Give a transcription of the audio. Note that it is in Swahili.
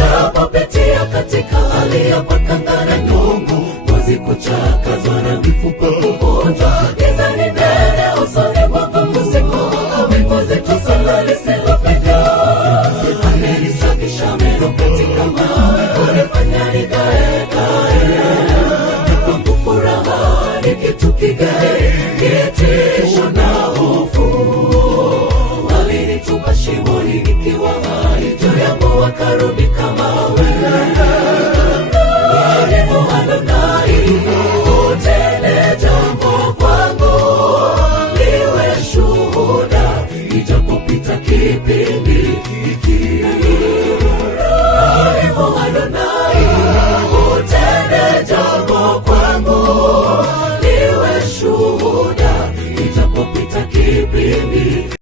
Japopitia katika hali ya pakanga na nyungu, ngozi kuchakazwa na mifupa kuvunjwa, giza ni nene usoni mwangu usiku, wingu zito sana lisilopenya. Amenisafisha meno katika mawe, kunifanya nigae gae. Ni kwangu furaha ni kitu kigae, kitisho na hofu. Walinitupa shimoni nikiwa hai, juu yangu wakarudi kama wewe. Yeye Adonai, utende jambo kwangu, liwe shuhuda, nijapopita kipi